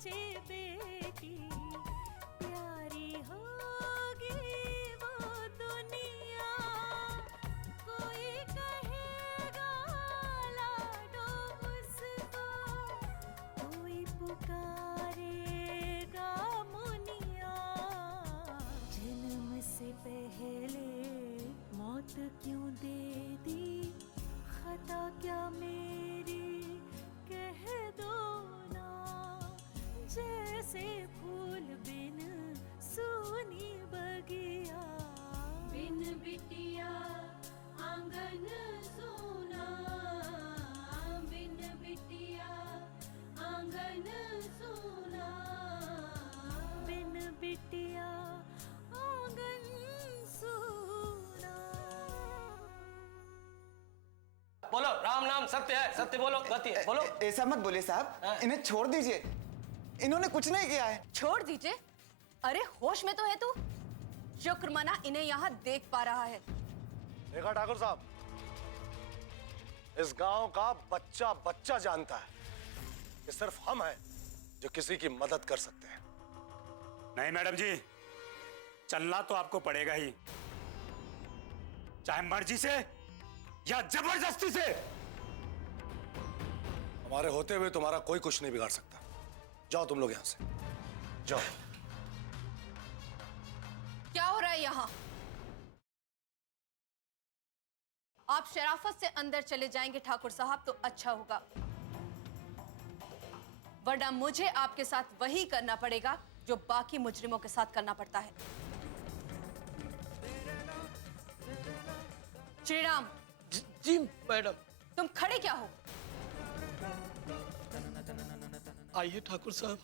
सोचे बेटी प्यारी होगी वो दुनिया, कोई कहेगा लाडो उसको, कोई पुकारेगा मुनिया। जन्म से पहले मौत क्यों दे दी, खता क्या मेरी कह दो ना। जैसे फूल बिन सूनी बगिया, बिन बिटिया आंगन सूना, बिन बिटिया आंगन सूना, बिन बिटिया आंगन सूना। बोलो राम नाम सत्य है, सत्य बोलो गति है, बोलो। ऐसा मत बोलिए साहब, इन्हें छोड़ दीजिए, इन्होंने कुछ नहीं किया है। छोड़ दीजिए? अरे होश में तो है तू? शुक्र मना इन्हें यहाँ देख पा रहा है। देखा ठाकुर साहब, इस गांव का बच्चा बच्चा जानता है कि सिर्फ हम हैं जो किसी की मदद कर सकते हैं। नहीं मैडम जी, चलना तो आपको पड़ेगा ही, चाहे मर्जी से या जबरदस्ती से। हमारे होते हुए तुम्हारा कोई कुछ नहीं बिगाड़ सकता। जाओ तुम लोग यहां से, जाओ। क्या हो रहा है यहाँ? आप शराफत से अंदर चले जाएंगे ठाकुर साहब तो अच्छा होगा, वरना मुझे आपके साथ वही करना पड़ेगा जो बाकी मुजरिमों के साथ करना पड़ता है। श्रीराम। जी मैडम। तुम खड़े क्या हो? आइए ठाकुर साहब।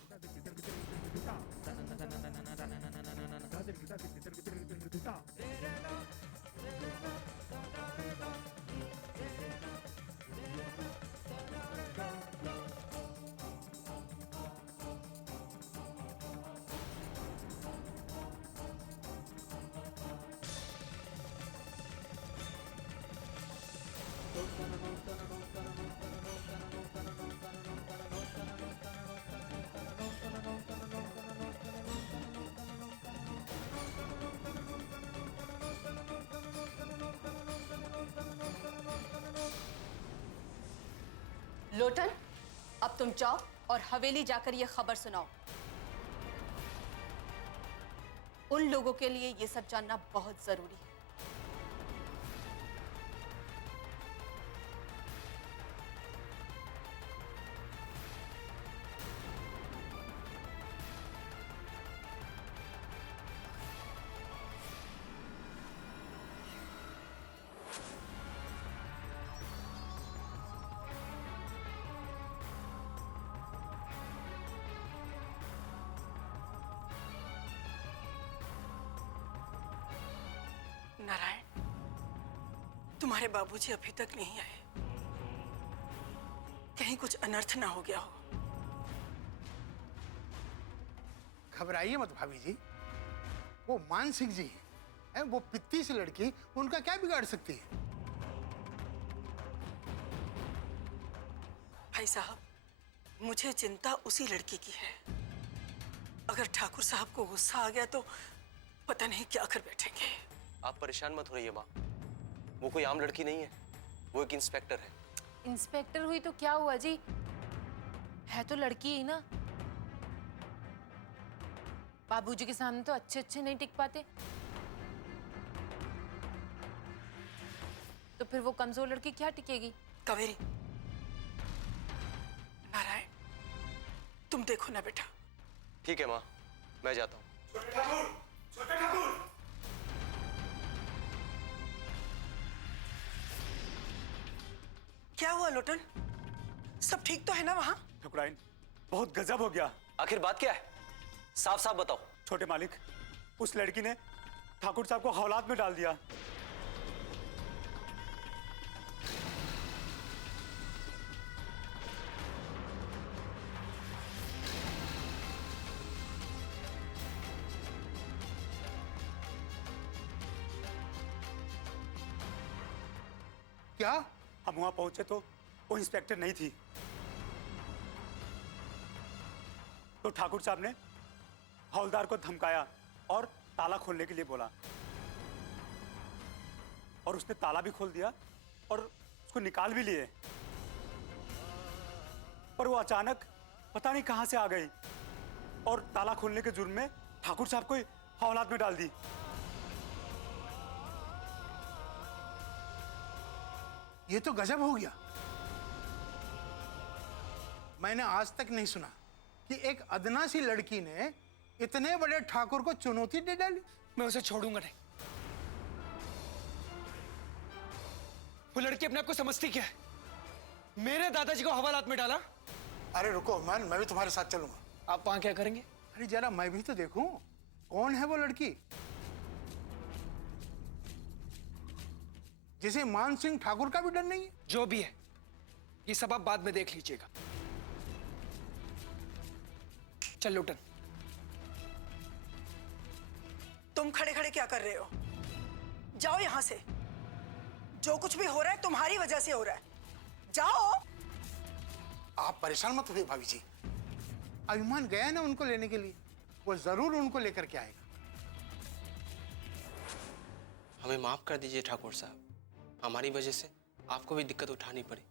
लोटन, अब तुम जाओ और हवेली जाकर यह खबर सुनाओ। उन लोगों के लिए यह सब जानना बहुत जरूरी है। नारायण, तुम्हारे बाबूजी अभी तक नहीं आए, कहीं कुछ अनर्थ ना हो गया हो। घबराइए मत भाभी जी, वो मान सिंह जी हैं, वो पित्ती से लड़की उनका क्या बिगाड़ सकती है। भाई साहब, मुझे चिंता उसी लड़की की है। अगर ठाकुर साहब को गुस्सा आ गया तो पता नहीं क्या कर बैठेंगे। आप परेशान मत हो रहिए माँ, वो कोई आम लड़की नहीं है, वो एक इंस्पेक्टर है। इंस्पेक्टर हुई तो क्या हुआ जी, है तो लड़की ही ना। बाबूजी के सामने तो अच्छे अच्छे नहीं टिक पाते, तो फिर वो कमजोर लड़की क्या टिकेगी। कावेरी, नारायण, तुम देखो ना बेटा। ठीक है माँ, मैं जाता हूँ। छोटे ठाकुर, छोटे ठाकुर। क्या हुआ लोटन, सब ठीक तो है ना वहां? ठकुराइन, बहुत गजब हो गया। आखिर बात क्या है, साफ साफ बताओ। छोटे मालिक, उस लड़की ने ठाकुर साहब को हौलात में डाल दिया। क्या? हम वहां पहुंचे तो वो इंस्पेक्टर नहीं थी। तो ठाकुर साहब ने हवलदार को धमकाया और ताला खोलने के लिए बोला, और उसने ताला भी खोल दिया और उसको निकाल भी लिए। पर वो अचानक पता नहीं कहां से आ गई और ताला खोलने के जुर्म में ठाकुर साहब को हवालात में डाल दी। ये तो गजब हो गया। मैंने आज तक नहीं सुना कि एक अदना सी लड़की ने इतने बड़े ठाकुर को चुनौती दे डाली। मैं उसे छोड़ूंगा नहीं। वो लड़की अपने आप को समझती क्या है? मेरे दादाजी को हवालात में डाला। अरे रुको मैन, मैं भी तुम्हारे साथ चलूंगा। आप वहां क्या करेंगे? अरे जरा मैं भी तो देखूं कौन है वो लड़की जिसे मान सिंह ठाकुर का भी डर नहीं है। जो भी है, ये सब आप बाद में देख लीजिएगा। चल लुटन। तुम खड़े खड़े क्या कर रहे हो? जाओ यहां से। जो कुछ भी हो रहा है तुम्हारी वजह से हो रहा है। जाओ। आप परेशान मत हुए भाभी जी, अभिमान गया ना उनको लेने के लिए, वो जरूर उनको लेकर के आएगा। हमें माफ कर दीजिए ठाकुर साहब, हमारी वजह से आपको भी दिक्कत उठानी पड़ी।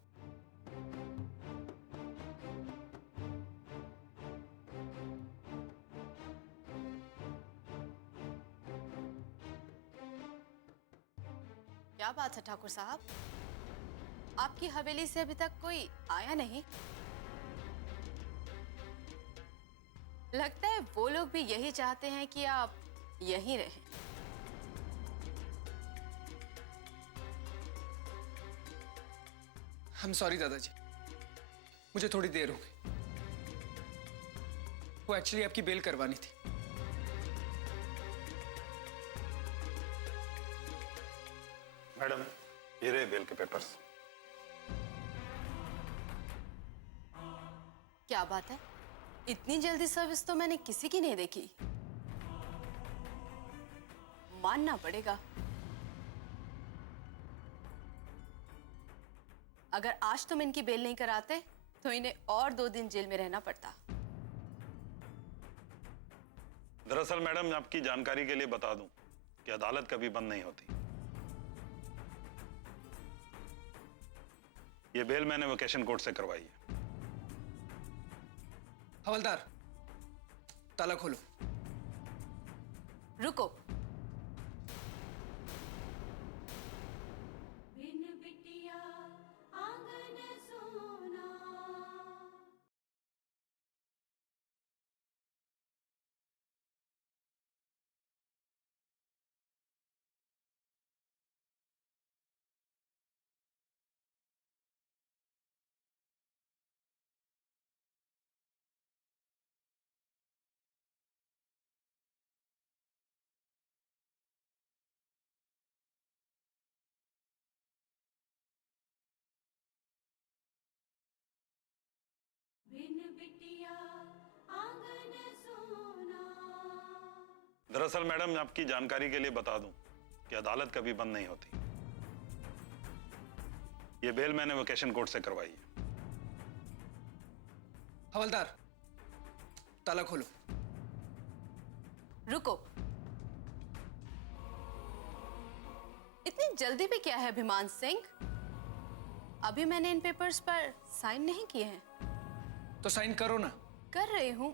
क्या बात है ठाकुर साहब, आपकी हवेली से अभी तक कोई आया नहीं? लगता है वो लोग भी यही चाहते हैं कि आप यहीं रहें। I'm sorry दादाजी, मुझे थोड़ी देर हो गई। वो एक्चुअली आपकी बेल करवानी थी। मैडम, ये रहे बेल के पेपर्स। क्या बात है, इतनी जल्दी सर्विस तो मैंने किसी की नहीं देखी। मानना पड़ेगा, अगर आज तुम इनकी बेल नहीं कराते तो इन्हें और 2 दिन जेल में रहना पड़ता। दरअसल मैडम, आपकी जानकारी के लिए बता दूं कि अदालत कभी बंद नहीं होती। ये बेल मैंने वेकेशन कोर्ट से करवाई है। हवलदार, ताला खोलो। रुको, बिन बिटिया आंगन सोना। बिन बिटिया आंगन सोना। दरअसल मैडम, आपकी जानकारी के लिए बता दूं कि अदालत कभी बंद नहीं होती। ये बेल मैंने वेकेशन कोर्ट से करवाई है। हवलदार, ताला खोलो। रुको, इतनी जल्दी भी क्या है अभिमान सिंह? अभी मैंने इन पेपर्स पर साइन नहीं किए हैं। तो साइन करो ना। कर रही हूँ,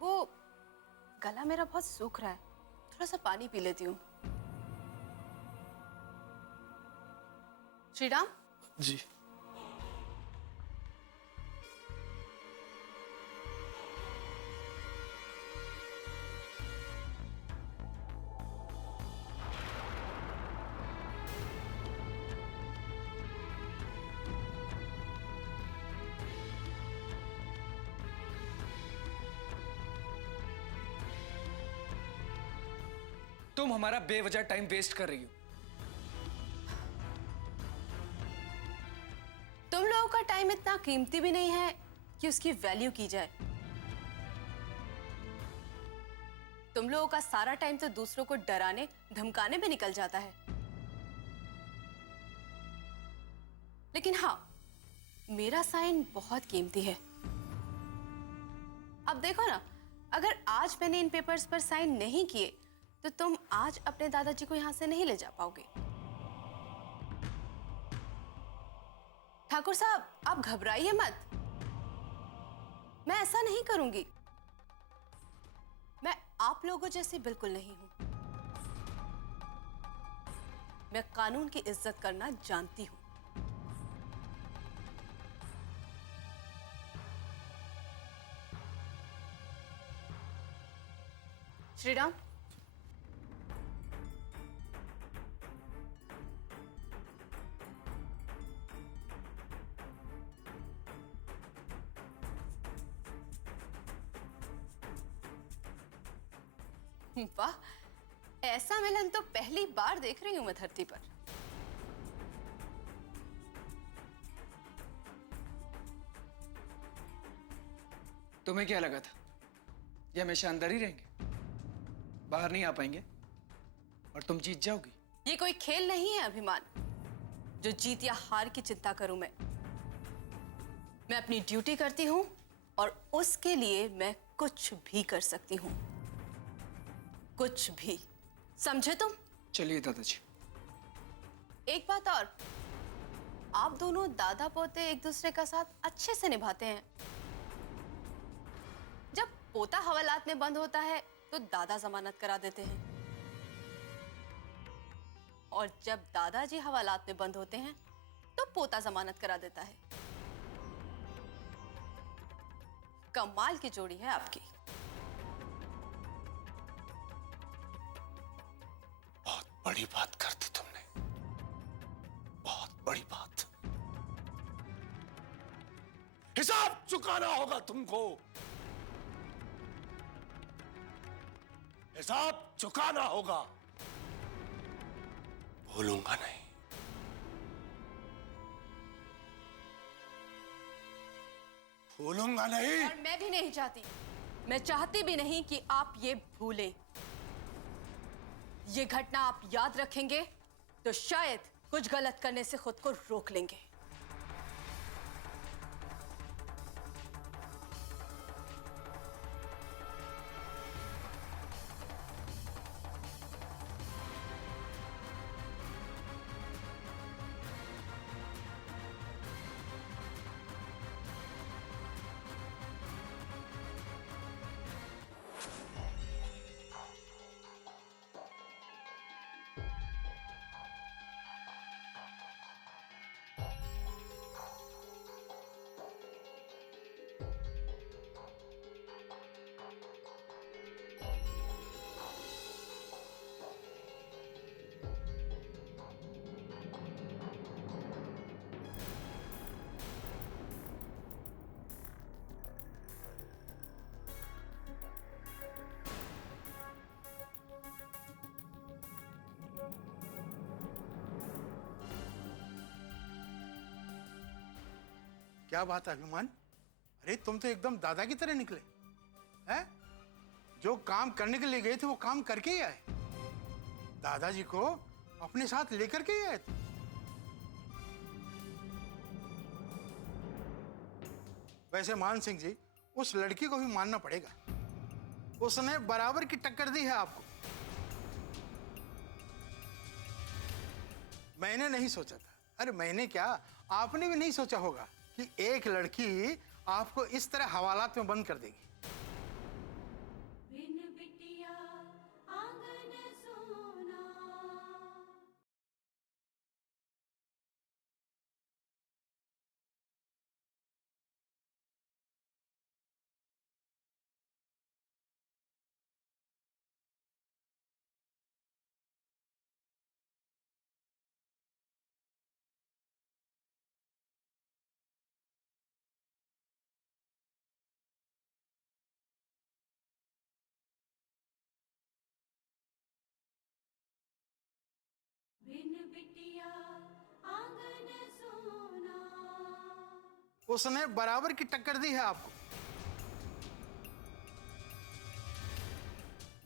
वो गला मेरा बहुत सूख रहा है, थोड़ा सा पानी पी लेती हूँ। श्रीराम जी। तुम हमारा बेवजह टाइम वेस्ट कर रही हो। तुम लोगों का टाइम इतना कीमती भी नहीं है कि उसकी वैल्यू की जाए। तुम लोगों का सारा टाइम तो दूसरों को डराने धमकाने में निकल जाता है। लेकिन हाँ, मेरा साइन बहुत कीमती है। अब देखो ना, अगर आज मैंने इन पेपर्स पर साइन नहीं किए तो तुम आज अपने दादाजी को यहां से नहीं ले जा पाओगे। ठाकुर साहब, आप घबराइए मत, मैं ऐसा नहीं करूंगी। मैं आप लोगों जैसी बिल्कुल नहीं हूं। मैं कानून की इज्जत करना जानती हूं। श्रीराम, वाह, ऐसा मिलन तो पहली बार देख रही हूं मैं धरती पर। तुम्हें क्या लगा था ये हमेशा अंदर ही रहेंगे, बाहर नहीं आ पाएंगे और तुम जीत जाओगी? ये कोई खेल नहीं है अभिमान, जो जीत या हार की चिंता करूं मैं। मैं अपनी ड्यूटी करती हूं और उसके लिए मैं कुछ भी कर सकती हूं, कुछ भी, समझे तुम? चलिए दादाजी। एक बात और, आप दोनों दादा पोते एक दूसरे का साथ अच्छे से निभाते हैं। जब पोता हवालात में बंद होता है तो दादा जमानत करा देते हैं, और जब दादाजी हवालात में बंद होते हैं तो पोता जमानत करा देता है। कमाल की जोड़ी है आपकी। बहुत बड़ी बात कर दी तुमने, बहुत बड़ी बात। हिसाब चुकाना होगा तुमको, हिसाब चुकाना होगा। भूलूंगा नहीं। भूलूंगा नहीं। और मैं भी नहीं चाहती, मैं चाहती भी नहीं कि आप ये भूलें। ये घटना आप याद रखेंगे तो शायद कुछ गलत करने से खुद को रोक लेंगे। क्या बात है अभिमान? अरे तुम तो एकदम दादा की तरह निकले हैं? जो काम करने के लिए गए थे वो काम करके ही आए, दादाजी को अपने साथ लेकर के ही आए थे। वैसे मान सिंह जी, उस लड़की को भी मानना पड़ेगा, उसने बराबर की टक्कर दी है आपको। मैंने नहीं सोचा था, अरे मैंने क्या, आपने भी नहीं सोचा होगा कि एक लड़की आपको इस तरह हवालात में बंद कर देगी। बिन बिटिया आंगन सोना। बिन बिटिया आंगन सोना। उसने बराबर की टक्कर दी है आपको।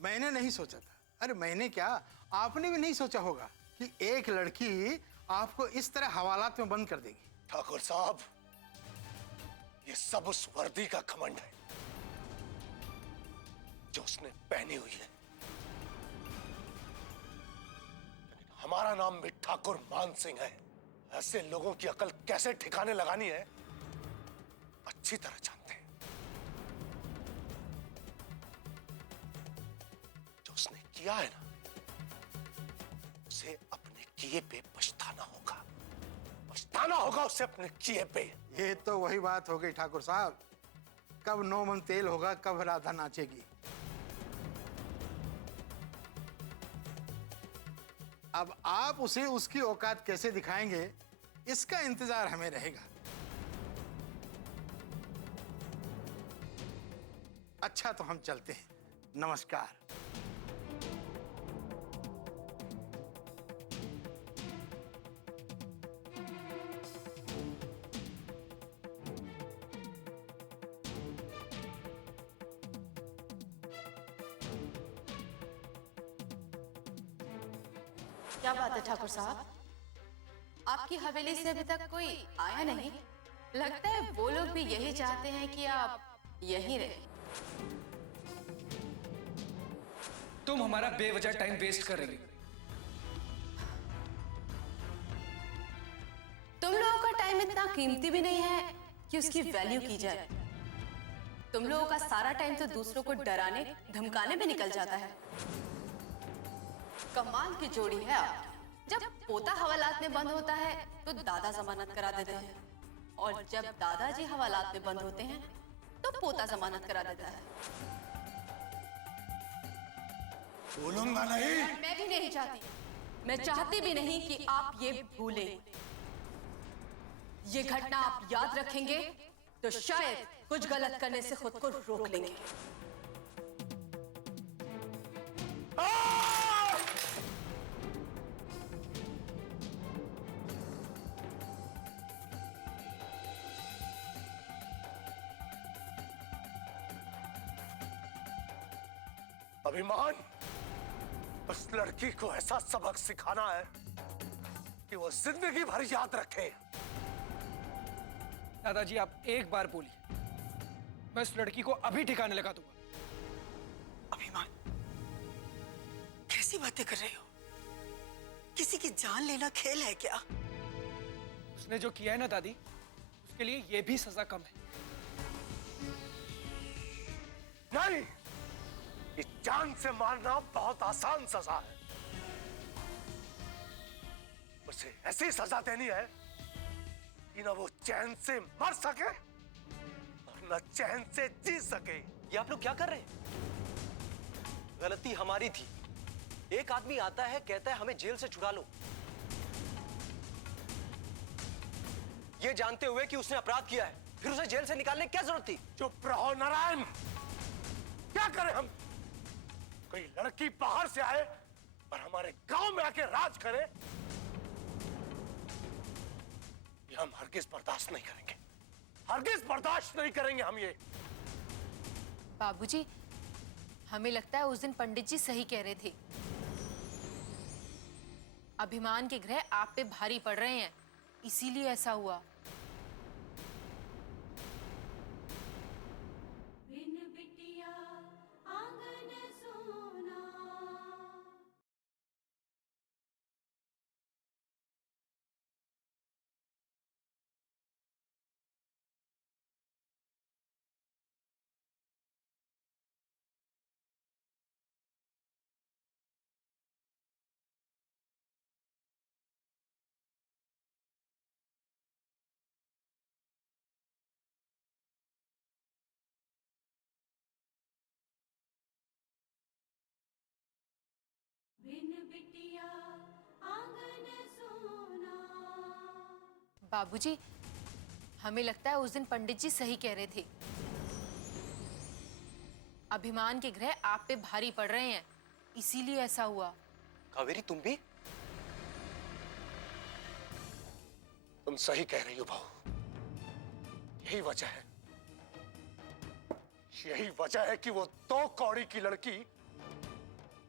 मैंने नहीं सोचा था, अरे मैंने क्या, आपने भी नहीं सोचा होगा कि एक लड़की आपको इस तरह हवालात में बंद कर देगी। ठाकुर साहब, ये सब उस वर्दी का घमंड है। जो उसने पहनी हुई है। लेकिन हमारा नाम भी ठाकुर मान सिंह है। ऐसे लोगों की अकल कैसे ठिकाने लगानी है अच्छी तरह जानते हैं। जो उसने किया है ना, उसे अपने किए पे पछताना होगा। पछताना होगा उसे अपने किए पे। ये तो वही बात हो गई ठाकुर साहब, कब नो मन तेल होगा, कब राधा नाचेगी। अब आप उसे उसकी औकात कैसे दिखाएंगे, इसका इंतजार हमें रहेगा। अच्छा तो हम चलते हैं, नमस्कार। क्या बात है ठाकुर साहब, आपकी हवेली से अभी तक कोई आया नहीं? लगता है वो लोग भी यही चाहते हैं कि आप यहीं रहें। तुम हमारा बेवजह टाइम वेस्ट कर रही हो। तुम लोगों का टाइम इतना कीमती भी नहीं है कि उसकी वैल्यू की जाए। तुम लोगों का सारा टाइम तो दूसरों को डराने धमकाने में निकल जाता है। कमाल की जोड़ी है आप। जब पोता हवालात में बंद होता है तो दादा जमानत करा देते हैं, और जब दादाजी हवालात में बंद होते हैं तो पोता जमानत करा देता है। बोलूंगा नहीं। मैं भी नहीं चाहती, मैं चाहती भी नहीं कि आप ये भूलें। ये घटना आप याद रखेंगे तो शायद कुछ गलत करने से खुद को रोक लेंगे। अभिमान, उस लड़की को ऐसा सबक सिखाना है कि वो जिंदगी भर याद रखे। दादाजी आप एक बार बोलिए, मैं इस लड़की को अभी ठिकाने लगा दूंगा। अभिमान, कैसी बातें कर रहे हो? किसी की जान लेना खेल है क्या? उसने जो किया है ना दादी, उसके लिए ये भी सजा कम है। नहीं, ये जान से मारना बहुत आसान सजा है। उसे ऐसी सजा देनी है कि ना वो चैन से मर सके और ना चैन से जी सके। ये आप लोग क्या कर रहे हैं? गलती हमारी थी। एक आदमी आता है, कहता है हमें जेल से छुड़ा लो, ये जानते हुए कि उसने अपराध किया है, फिर उसे जेल से निकालने की क्या जरूरत थी? चुप रहो नारायण। क्या करें हम? कोई लड़की बाहर से आए और हमारे गांव में आके राज करे, ये हम हरगिज बर्दाश्त नहीं करेंगे। हरगिज बर्दाश्त नहीं करेंगे हम ये। बाबूजी, हमें लगता है उस दिन पंडित जी सही कह रहे थे। अभिमान के ग्रह आप पे भारी पड़ रहे हैं, इसीलिए ऐसा हुआ। बिन बिटिया आंगन सोना। बिन बिटिया आंगन सोना। बाबूजी, हमें लगता है उस दिन पंडित जी सही कह रहे थे। अभिमान के ग्रह आप पे भारी पड़ रहे हैं, इसीलिए ऐसा हुआ। कावेरी तुम भी? तुम सही कह रही हो बहू। यही वजह है, यही वजह है कि वो 2 कौड़ी की लड़की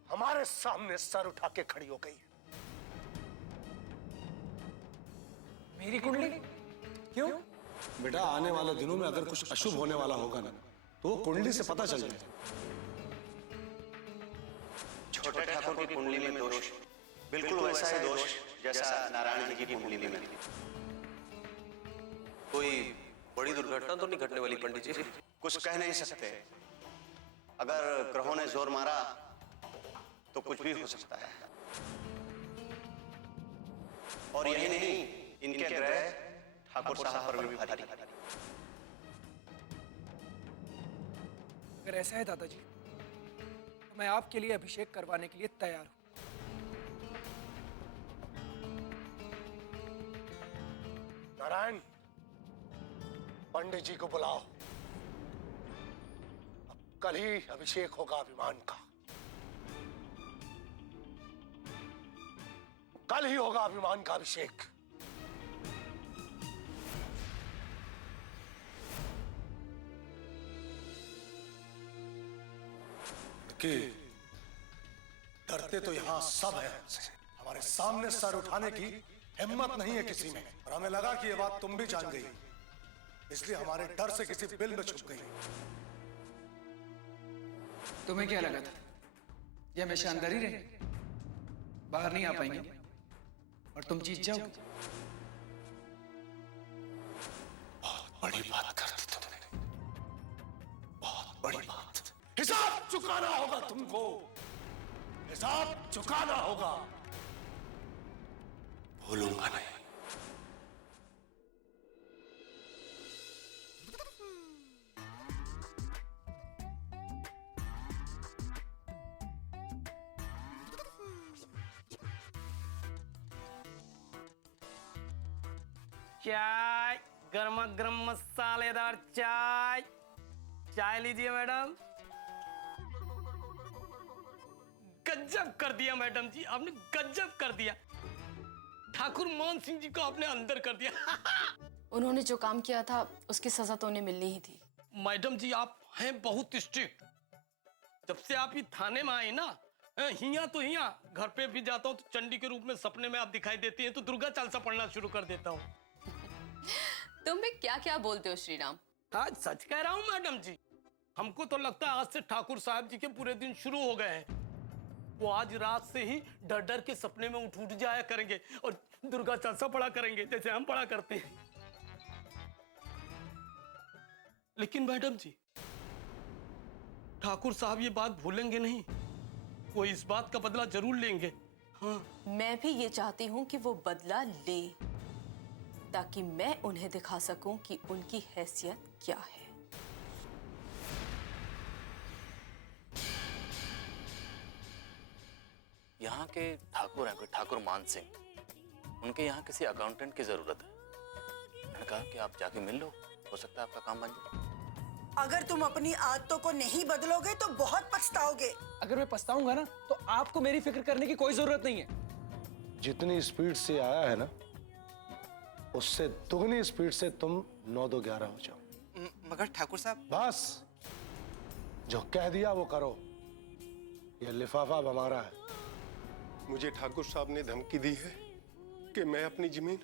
हमारे सामने सर उठा के खड़ी हो गई है। मेरी कुंडली? क्यों? बेटा, आने वाले दिनों में अगर कुछ अशुभ होने वाला होगा ना, तो वो कुंडली से पता चल जाए। की कुंडली में दोष बिल्कुल वैसा ही दोष जैसा नारायण जी की कुंडली में। कोई बड़ी दुर्घटना तो नहीं घटने वाली पंडित जी? कुछ कह नहीं सकते। अगर ग्रहों ने जोर मारा तो कुछ भी हो सकता है। और यही नहीं, इनके ग्रह ठाकुर साहब पर भी भारी। अगर ऐसा है दादाजी तो मैं आपके लिए अभिषेक करवाने के लिए तैयार हूं। नारायण, पंडित जी को बुलाओ। अब कल ही अभिषेक होगा अभिमान का। कल ही होगा अभिमान का अभिषेक। कि डरते तो यहां सब हैं हमसे। हमारे सामने सर उठाने की हिम्मत नहीं है किसी में। और हमें लगा कि ये बात तुम भी जान गई, इसलिए हमारे डर से किसी बिल में छुप गई। तुम्हें क्या लगा था ये हमेशा अंदर ही रहेंगे, बाहर नहीं आ पाएंगे और तुम जीत जाओगे? बहुत बड़ी बात कर दी तुमने, बहुत बड़ी बात। हिसाब चुकाना होगा तुमको, हिसाब चुकाना होगा। भूलूंगा नहीं। चाय, गर्मा गर्म मसालेदार चाय। चाय लीजिए मैडम। गजब कर दिया मैडम जी, आपने गजब कर दिया। ठाकुर मान सिंह जी को आपने अंदर कर दिया। उन्होंने जो काम किया था उसकी सजा तो उन्हें मिलनी ही थी। मैडम जी आप हैं बहुत स्ट्रिक्ट। जब से आप ये थाने में आए ना, हिया तो हिया, घर पे भी जाता हूँ तो चंडी के रूप में सपने में आप दिखाई देती हैं, तो दुर्गा चालीसा पढ़ना शुरू कर देता हूँ। तुम भी क्या क्या बोलते हो श्रीराम? हाँ सच कह रहा हूँ मैडम जी। हमको तो लगता है आज से ठाकुर साहब जी के पूरे दिन शुरू हो गए हैं। वो आज रात से ही डर डर के सपने में उठ जाया करेंगे और दुर्गा चालीसा पढ़ा करेंगे जैसे हम पढ़ा करते हैं। लेकिन मैडम जी, ठाकुर साहब ये बात भूलेंगे नहीं, वो इस बात का बदला जरूर लेंगे। हाँ। मैं भी ये चाहती हूँ कि वो बदला ले, ताकि मैं उन्हें दिखा सकूं कि उनकी हैसियत क्या है। यहाँ के ठाकुर हैं, कोई ठाकुर मान सिंह, उनके यहाँ किसी अकाउंटेंट की जरूरत है। मैंने कहा कि आप जाके मिल लो, हो सकता है आपका काम बन जाए। अगर तुम अपनी आदतों को नहीं बदलोगे तो बहुत पछताओगे। अगर मैं पछताऊंगा ना तो आपको मेरी फिक्र करने की कोई जरूरत नहीं है। जितनी स्पीड से आया है ना, उससे दुगनी स्पीड से तुम 9-2-11 हो जाओ। मगर ठाकुर साहब। बस जो कह दिया वो करो। ये लिफाफा अब हमारा है। मुझे ठाकुर साहब ने धमकी दी है कि मैं अपनी जमीन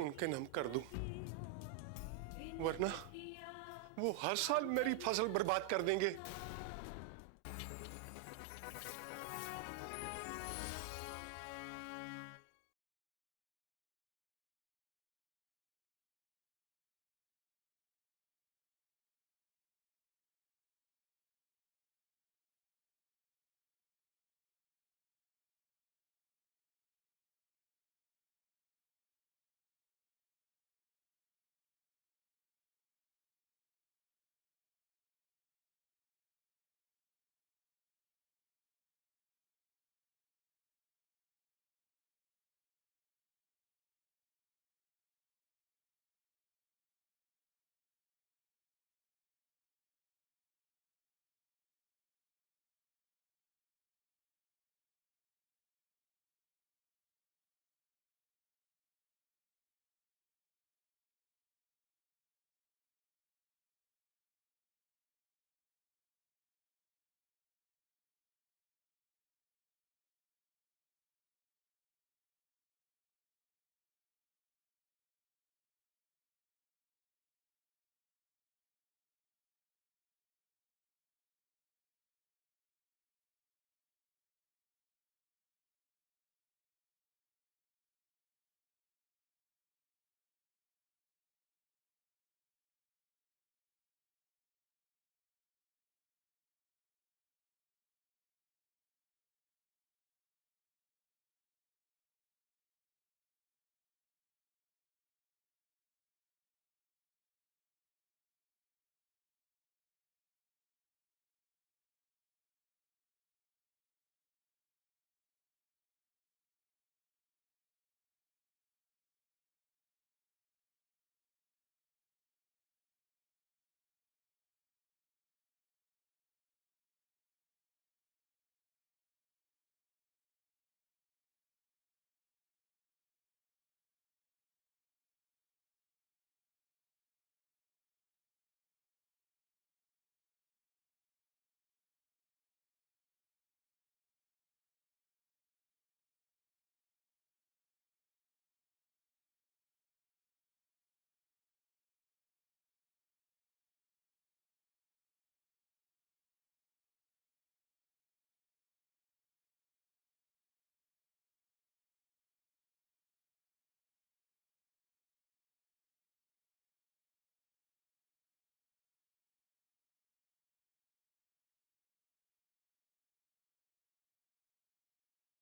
उनके नाम कर दूं, वरना वो हर साल मेरी फसल बर्बाद कर देंगे।